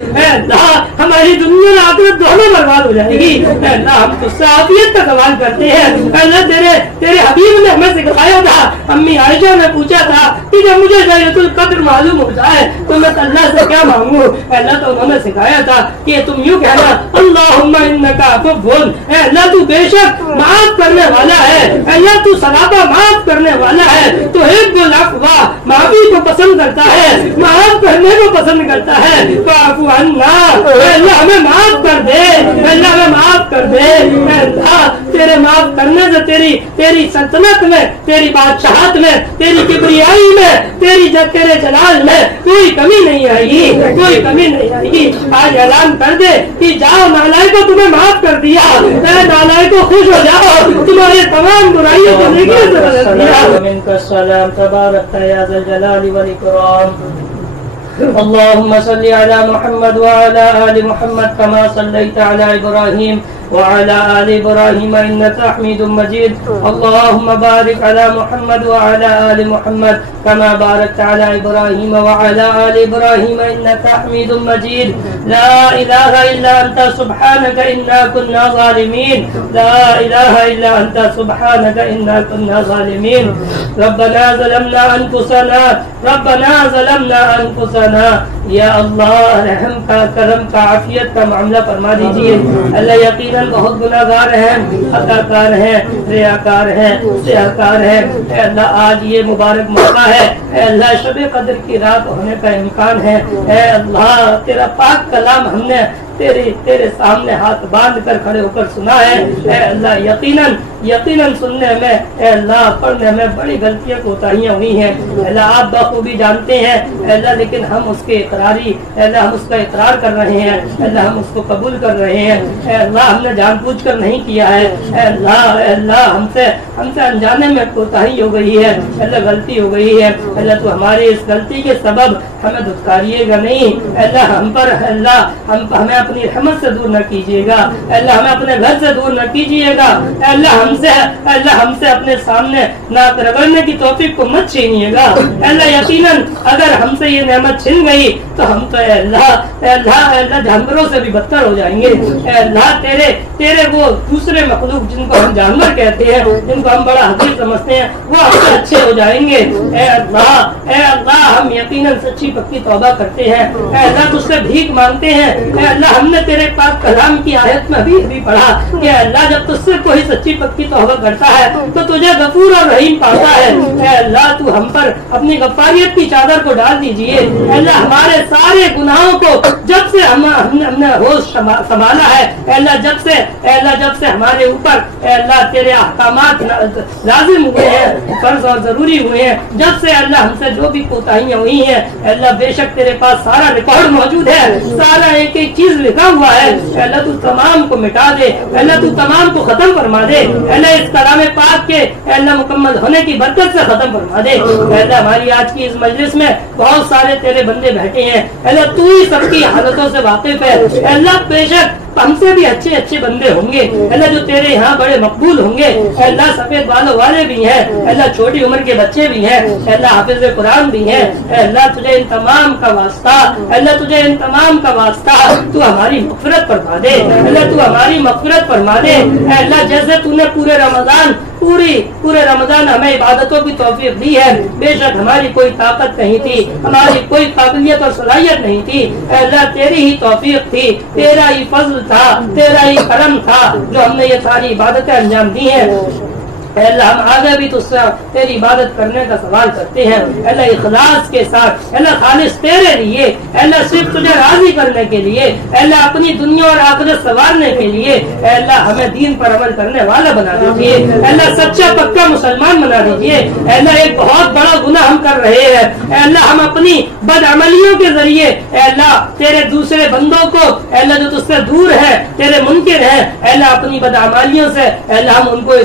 اے اللہ ہماری دنیا اور آخرت دونوں برباد ہو جائے گی. اے اللہ ہم تجھ سے عافیت کا سوال کرتے ہیں. اے اللہ تیرے حبیب نے ہمیں سکھایا تھا, امی عائشہ نے پوچھا تھا کہ جب مجھے ليلۃ القدر معلوم ہو جائے تو میں اللہ سے کیا مانگوں. اے اللہ تو انہوں نے سکھایا تھا کہ تم یوں کہنا اللہم انک عفو, اے اللہ تو بے شک معاف کرنے والا ہے, اے اللہ تو سراپا معاف کرنے والا ہے, تو تحب العفو معافی کو پسند کرتا ہے, معاف کرنے کو پسند کرتا ہے. فاعف عنا, اے اللہ ہمیں معاف کر دے, اے اللہ ہمیں معاف کر دے. اے اللہ تیرے معاف کرنے سے تیری سلطنت میں, تیری بادشاہت میں, تیری کبریائی میں, تیرے جلال میں کوئی کمی نہیں آئے گی, کوئی کمی نہیں آئے گی. آج اعلان کر دے کہ جاؤ نالائکو تمہیں معاف کر دیا, اے نالائکو خوش ہو جاؤ, تمہاری تمام برائیوں کو نیکی سے بدل دیا. منک السلام تبارک یا ذا الجلال والاکرام. اللهم صل على محمد وعلى آل محمد كما صليت على إبراهيم وعلى آل إبراهيم إنك حميد مجيد. اللهم بارك على محمد وعلى آل محمد كما باركت على إبراهيم وعلى آل إبراهيم إنك حميد مجيد. لا إله إلا أنت سبحانك إنا كنا ظالمين, لا إله إلا أنت سبحانك إنا كنا ظالمين. ربنا ظلمنا أنفسنا, ربنا ظلمنا أنفسنا. یا اللہ رحم کا, کرم کا, عافیت کا معاملہ فرما دیجیے. اللہ یقیناً بہت گناہ گار ہیں, خطا کار ہیں, ریاکار ہیں, سیاہکار ہیں. اے اللہ آج یہ مبارک موقع ہے, اے اللہ شب قدر کی رات ہونے کا امکان ہے. اے اللہ تیرا پاک کلام ہم نے تیرے سامنے ہاتھ باندھ کر کھڑے ہو کر سنا ہے. اے اللہ یقیناً سننے میں, اے اللہ پڑھنے میں بڑی غلطیاں کوتاہیاں ہوئی ہیں. اے اللہ آپ بخوبی جانتے ہیں. اے اللہ لیکن ہم اس کے اقراری, اے اللہ ہم اس کا اقرار کر رہے ہیں. اے اللہ ہم اس کو قبول کر رہے ہیں. اے اللہ ہم نے جان بوجھ کر نہیں کیا ہے. اے اللہ ہم سے انجانے میں کوتاہی ہو گئی ہے. اے اللہ غلطی ہو گئی ہے. اے اللہ تو ہماری اس غلطی کے سبب ہمیں دھتکاریے گا نہیں. اے اللہ ہم پر, اے اللہ ہمیں اپنی رحمت سے دور نہ کیجیے گا. اے اللہ ہمیں اپنے گھر سے دور نہ کیجیے گا. اے اللہ ہم سے اپنے سامنے ناک رگڑنے کی توفیق کو مت چھینیے گا. اے اللہ یقیناً اگر ہم سے یہ نعمت چھن گئی تو ہم تو اے اللہ جانوروں سے بھی بدتر ہو جائیں گے. اے اللہ تیرے وہ دوسرے مخلوق جن کو ہم جانور کہتے ہیں, جن کو ہم بڑا حقیر سمجھتے ہیں, وہ ہم سے اچھے ہو جائیں گے. اے اللہ ہم یقیناً سچی پکی توبہ کرتے ہیں. اے اللہ تجھ سے بھیک مانگتے ہیں. اے اللہ ہم نے تیرے پاک کلام کی آیت میں بھی پڑھا کہ اللہ جب تجھ سے کوئی سچی پکی توبہ کرتا ہے تو تجھے غفور اور رحیم پاتا ہے. اے اللہ تو ہم پر اپنی غفاریت کی چادر کو ڈال دیجئے. اے اللہ ہمارے سارے گناہوں کو جب سے ہم نے ہوش سنبھالا ہے, اے اللہ جب سے ہمارے اوپر اے اللہ تیرے احکامات لازم ہوئے ہیں, فرض اور ضروری ہوئے ہیں, جب سے اللہ ہم سے جو بھی کوتاہیاں ہوئی ہیں, اے اللہ بے شک تیرے پاس سارا ریکارڈ موجود ہے, سارا ایک چیز لکھا ہوا ہے. اے اللہ تو تمام کو مٹا دے. اے اللہ تو تمام کو ختم فرما دے. اے اللہ اس کلام پاک کے اے اللہ مکمل ہونے کی برکت سے ختم فرما دے. اے اللہ ہماری آج کی اس مجلس میں بہت سارے تیرے بندے بیٹھے ہیں. اے اللہ تو ہی سب کی حالتوں سے واقف ہے. اے اللہ بے شک ہم سے بھی اچھے بندے ہوں گے اے اللہ, جو تیرے یہاں بڑے مقبول ہوں گے. اے اللہ سفید بالوں والے بھی ہیں, اے اللہ چھوٹی عمر کے بچے بھی ہیں, اے اللہ حافظ قرآن بھی ہیں. اے اللہ تجھے ان تمام کا واسطہ, اے اللہ تجھے ان تمام کا واسطہ, تو ہماری مغفرت فرما دے. اے اللہ تو ہماری مغفرت فرما دے. اے اللہ جیسے تو نے پورے رمضان ہمیں عبادتوں کی توفیق دی ہے, بے شک ہماری کوئی طاقت نہیں تھی, ہماری کوئی قابلیت اور صلاحیت نہیں تھی. اے اللہ تیری ہی توفیق تھی, تیرا ہی فضل تھا, تیرا ہی کرم تھا جو ہم نے یہ ساری عبادتیں انجام دی ہیں. اے اللہ ہم آگے بھی تجھ سے تیری عبادت کرنے کا سوال کرتے ہیں. اے اللہ اخلاص کے ساتھ, اے اللہ خالص تیرے لیے, اے اللہ صرف تجھے راضی کرنے کے لیے, اے اللہ اپنی دنیا اور آخرت سنوارنے کے لیے, اے اللہ ہمیں دین پر عمل کرنے والا بنا دیجیے. اے اللہ سچا پکا مسلمان بنا دیجیے. اے اللہ ایک بہت بڑا گناہ ہم کر رہے ہیں. اے اللہ ہم اپنی بدعملیوں کے ذریعے اے اللہ تیرے دوسرے بندوں کو, اے اللہ جو تجھ سے دور ہے, تیرے منکر ہیں, اے اللہ اپنی بدعملیوں سے اے اللہ ہم ان کو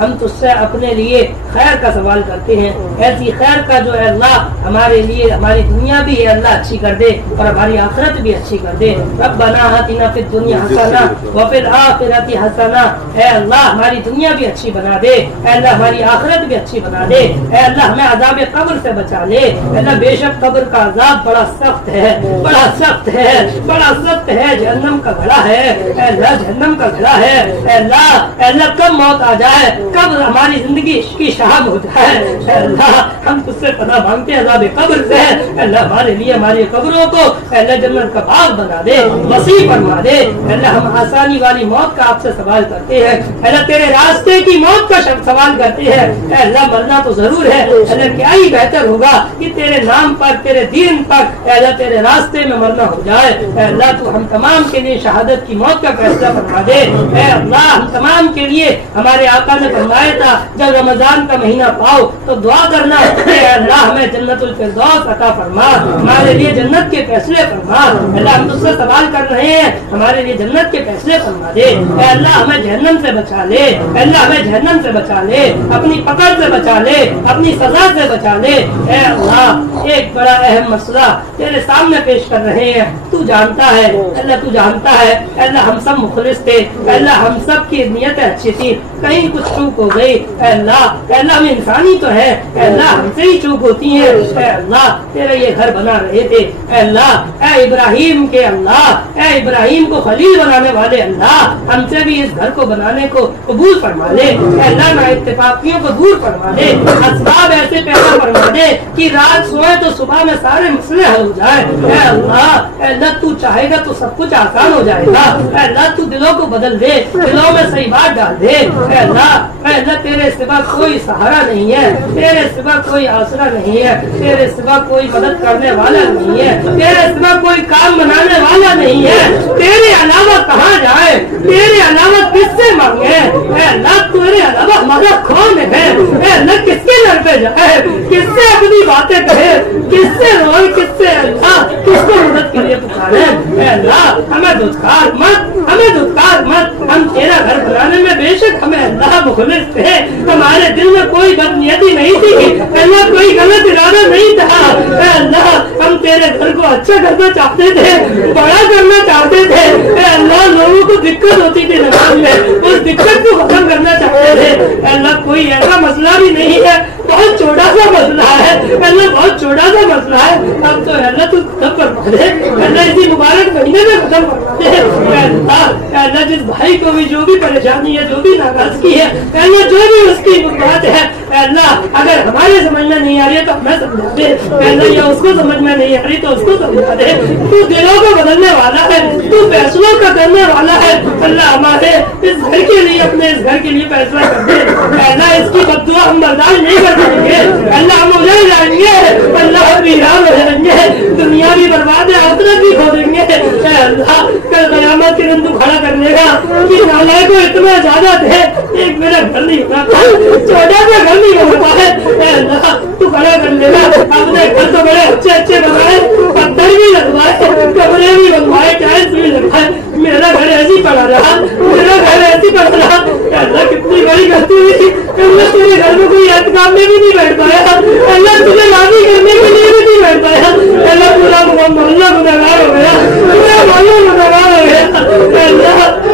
ہم تجھ سے اپنے لیے خیر کا سوال کرتے ہیں، ایسی خیر کا جو اے اللہ ہمارے لیے ہماری دنیا بھی اے اللہ اچھی کر دے اور ہماری آخرت بھی اچھی کر دے۔ ربنا آتنا فی الدنیا حسنہ وفی الآخرۃ حسنہ، اے اللہ ہماری دنیا بھی اچھی بنا دے، اے اللہ ہماری آخرت بھی اچھی بنا دے، اے اللہ ہمیں عذاب قبر سے بچا لے۔ اے اللہ بے شک قبر کا عذاب بڑا سخت ہے، بڑا سخت ہے، بڑا سخت ہے، جہنم کا گھڑا ہے، اے اللہ جہنم کا گھڑا ہے۔ اے اللہ کب موت آ جائے، کب ہماری زندگی کی شام ہو جائے، اے اللہ ہم تجھ سے پناہ مانگتے ہیں عذاب قبر سے۔ اے اللہ ہمارے لیے ہماری قبروں کو اے اللہ جنت کا باغ بنا دے، وسیع فرما دے۔ اے اللہ ہم آسانی والی موت کا آپ سے سوال کرتے ہیں، اے اللہ تیرے راستے کی موت کا سوال کرتے ہیں۔ اے اللہ مرنا تو ضرور ہے، اے اللہ کیا ہی بہتر ہوگا کہ تیرے نام پر، تیرے دین پر، اے اللہ تیرے راستے میں مرنا ہو جائے۔ اے اللہ تو ہم تمام کے لیے شہادت کی موت کا فیصلہ فرما دے۔ اے اللہ ہم تمام کے لیے ہمارے آقا نے فرمایا تھا جب رمضان کا مہینہ پاؤ تو دعا کرنا، اے اللہ ہمیں جنت الفردوس عطا فرما، ہمارے لیے جنت کے فیصلے فرما۔ اللہ ہم تجھ سے سوال کر رہے ہیں، ہمارے لیے جنت کے فیصلے فرما دے۔ اے اللہ ہمیں جہنم سے بچا لے، اے اللہ ہمیں جہنم سے بچا لے، اپنی پکڑ سے بچا لے، اپنی سزا سے بچا لے۔ اے اللہ ایک بڑا اہم مسئلہ تیرے سامنے پیش کر رہے ہیں، تو جانتا ہے اللہ، تو جانتا ہے اے اللہ ہم سب مخلص تھے، اے اللہ ہم سب کی نیتیں اچھی تھی، کہیں کچھ چوک ہو گئی، اے اللہ ہم انسانی تو ہے، اے اللہ ہم سے ہی چوک ہوتی ہیں۔ اے اللہ تیرا یہ گھر بنا رہے تھے، اے اللہ اے ابراہیم کے اللہ، اے ابراہیم کو خلیل بنانے والے اللہ، ہم سے بھی اس گھر کو بنانے کو قبول فرما لے۔ اے اللہ نا اتفاقیوں کو دور فرما دے، اسباب ایسے پیدا فرما دے کہ رات سوئے تو صبح میں سارے مسئلے حل ہو جائے۔ اے اللہ تو چاہے گا تو سب کچھ آسان ہو جائے گا۔ اے اللہ تو دلوں کو بدل دے، دلوں میں صحیح بات ڈال دے۔ اے اللہ تیرے سوا کوئی سہارا نہیں ہے، تیرے سوا کوئی آسرا نہیں ہے، تیرے سوا کوئی مدد کرنے والا نہیں ہے، تیرے سوا کوئی کام بنانے والا نہیں ہے۔ تیرے علاوہ کہاں جائے، تیرے علاوہ کس سے مانگے؟ اے اللہ تیرے علاوہ ہمارا کون ہے؟ اے اللہ کس کے در پہ جائے، کس سے اپنی باتیں کہے، کس سے روئے، کس سے اللہ کس کو مدد کے لیے پکارے؟ اے اللہ ہمیں دھتکار مت، ہمیں دھتکار مت۔ ہم تیرا گھر بنانے میں بے شک ہمیں اللہ مخلص تھے، ہمارے دل میں کوئی بدنیتی نہیں تھی، اللہ کوئی غلط ارادہ نہیں تھا۔ اے اللہ ہم تیرے گھر کو اچھا کرنا چاہتے تھے، بڑا کرنا چاہتے تھے۔ اے اللہ لوگوں کو دقت ہوتی تھی نماز میں، اس دقت کو ختم کرنا چاہتے تھے۔ اے اللہ کوئی ایسا مسئلہ بھی نہیں ہے، بہت چھوٹا سا مسئلہ ہے، اللہ بہت چھوٹا سا مسئلہ ہے، اب تو اللہ تو ختم کروا دے، اللہ اسی مبارک مہینے میں ختم کروا دے۔ اے اللہ جس بھائی کو بھی جو بھی پریشانی ہے، جو بھی ناراضگی ہے، اے اللہ جو بھی اس کی بات ہے، اے اللہ اگر ہمارے سمجھ میں نہیں آ رہی ہے تو ہمیں سمجھا دے، اے اللہ یا اس کو سمجھ میں نہیں آ رہی تو اس کو سمجھا دے۔ تو دلوں کو بدلنے والا ہے، تو فیصلوں کا کرنے والا ہے۔ اللہ ہمارے اس گھر کے لیے، اپنے اس گھر کے لیے فیصلہ کر دے۔ اے اللہ اس کی بد دعا ہم برداشت نہیں کر پائیں گے، اللہ ہم اجڑ جائیں گے، اللہ ویران ہو جائیں گے، دنیا بھی برباد ہے، آخرت بھی کھو دیں گے۔ اے اللہ کل قیامت کے دن تو کھڑا کرنے گا کہ نالائے کو اتنا زیادہ تھے، ایک میرا گھر نہیں ہونا تھا، چھوٹا سا گھر نہیں ہوتا ہے۔ اے اللہ تو کھڑا کر لے گا، اپنے گھر تو بڑے اچھے اچھے بنائے، پتھر بھی لگوائے، کمرے بھی بنوائے، ٹائلس بھی لگوائے، میرا گھر ایسی پڑا رہا، میرا گھر ایسی پڑا رہا۔ اللہ کتنی بڑی غلطی ہوئی تھی، اللہ تیرے گھر میں کوئی احتکام میں بھی نہیں بیٹھ پایا، اللہ تجھے راضی کرنے کے لیے بھی نہیں بیٹھ پایا، اللہ پورا محلہ گنہگار ہو گیا، پورا محلہ گنہگار ہو گیا۔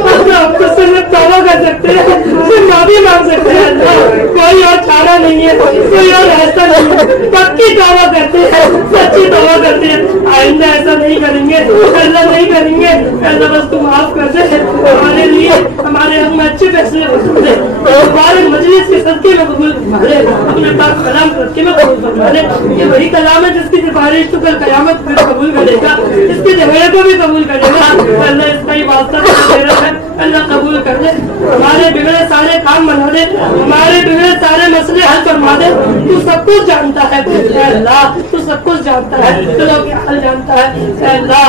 اللہ آپ کو صرف توبہ کر سکتے ہیں، صرف معافی مانگ سکتے ہیں، اللہ کوئی اور چارہ نہیں ہے، کوئی اور راستہ نہیں ہے، پکی توبہ کرتے ہیں، سچی توبہ کرتے ہیں، آئندہ ایسا نہیں کریں گے، اللہ نہیں کریں گے۔ اللہ بس تو معاف کر دے، ہمارے لیے ہمارے ہم اچھے فیصلے کر دے، ہمارے مجلس کے صدقے میں قبول فرما لے، اپنے پاک کلام صدقے میں قبول فرما لے۔ یہ وہی کلام ہے جس کی سفارش تو کل قیامت میں قبول کرے گا، اس کے جھگڑے کو بھی قبول کرے گا۔ اللہ اس کا ہی واسطہ ہے، اللہ قبول کر لے، ہمارے بگڑے سارے کام بنا دے، ہمارے بگڑے سارے مسئلے حل فرما دے۔ تو سب کچھ جانتا ہے اے اللہ، تو سب کچھ جانتا ہے، چلو کیا حل جانتا ہے اے اللہ۔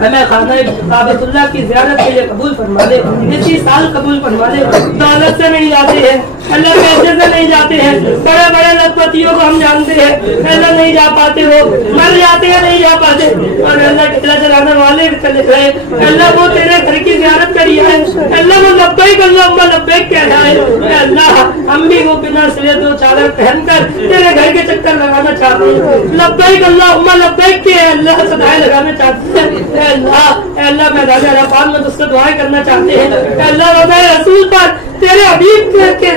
ہمیں خانہ کعبۃ اللہ کی زیارت کے لیے قبول فرما دے، اسی سال قبول فرما دے۔ دولت سے نہیں جاتے ہیں اللہ، پیسے سے نہیں جاتے ہیں، بڑے بڑے لکھپتیوں کو ہم جانتے ہیں اللہ نہیں جا پاتے، وہ مر جاتے ہیں نہیں جا پاتے، اور اللہ ٹھیلا چلانے والے چلے گئے اللہ وہ تیرے گھر کی زیارت کری ہے اللہ، وہ لبیک اللہم لبیک کہہ رہا ہے اللہ، ہم بھی وہ بنا سرے دو چادر پہن کر تیرے گھر کے چکر لگانا چاہتے ہیں، لبیک اللہم لبیک کے اللہ صدائے لگانا چاہتے ہیں اے اللہ میدان عرفات میں تجھ سے دعائیں کرنا چاہتے ہیں اے اللہ، وبائے رسول پر تیرے حبیب کے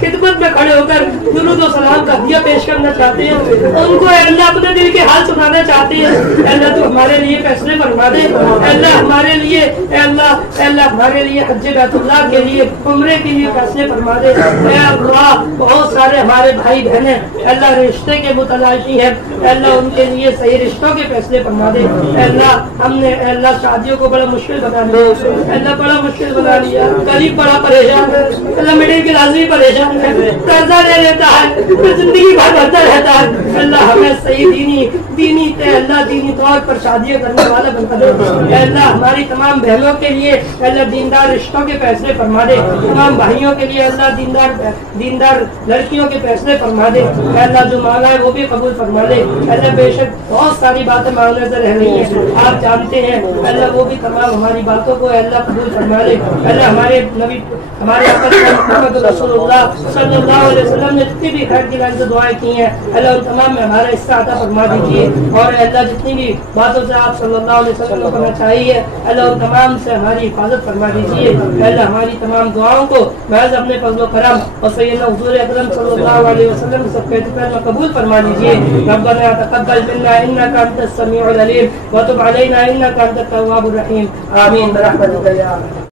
خدمت میں کھڑے ہو کر درود و سلام کا ہدیہ پیش کرنا چاہتے ہیں، ان کو اے اللہ اپنے دل کے حال سنانا چاہتے ہیں اے اللہ تو ہمارے لیے فیصلے فرما دے اے اللہ، ہمارے لیے اے اللہ ہمارے لیے حج بیت اللہ کے لیے عمرے کے لیے فیصلے فرما دے اے اللہ، بہت سارے ہمارے بھائی بہنیں اے اللہ رشتے کے متلاشی ہیں اے اللہ، ان کے لیے صحیح رشتوں کے فیصلے فرما دے اے اللہ، ہم نے اے اللہ شادیوں کو بڑا مشکل بنا لیا اے اللہ، بڑا مشکل بنا لیا، غریب بڑا پریشان ہے اللہ، مڈل کلاس بھی پریشان ہے، قرضہ لے لیتا ہے پھر زندگی بھر بھرتا رہتا ہے اللہ، ہمیں صحیح دینی اے اللہ دینی طور پر شادیاں کرنے والا بنا دے اے اللہ، ہماری تمام بہنوں کے لیے اے اللہ دیندار رشتوں کے فیصلے فرما دے، تمام بھائیوں کے لیے اللہ دیندار لڑکیوں کے فیصلے فرما دے اے اللہ، جو مانگا ہے وہ بھی قبول فرما دے اے اللہ، بے شک بہت ساری باتیں مانگنے سے رہ گئی ہیں آپ جانتے ہیں اے اللہ، وہ بھی تمام ہماری باتوں کو اے اللہ قبول فرما دے اے اللہ، ہمارے نبی ہمارے محمد رسول اللہ صلی اللہ علیہ وسلم نے جتنی بھی خیر کی لائن سے دعائیں کی ہیں اللہ ان تمام میں ہمارا حصہ عطا فرما دیجیے، اور اللہ جتنی بھی باتوں سے آپ صلی اللہ علیہ وسلم کو کرنا چاہیے اللہ ان تمام سے ہماری حفاظت فرما دیجیے اللہ، ہماری تمام دعاؤں کو محض اپنے فضل و کرم اور سیدنا حضور اکرم صلی اللہ علیہ وسلم سب کے اعتقاد میں قبول فرما دیجیے۔ ربنا تقبل منا انک انت السمیع العلیم وتب علینا انک انت التواب الرحیم، آمین برحمتک یا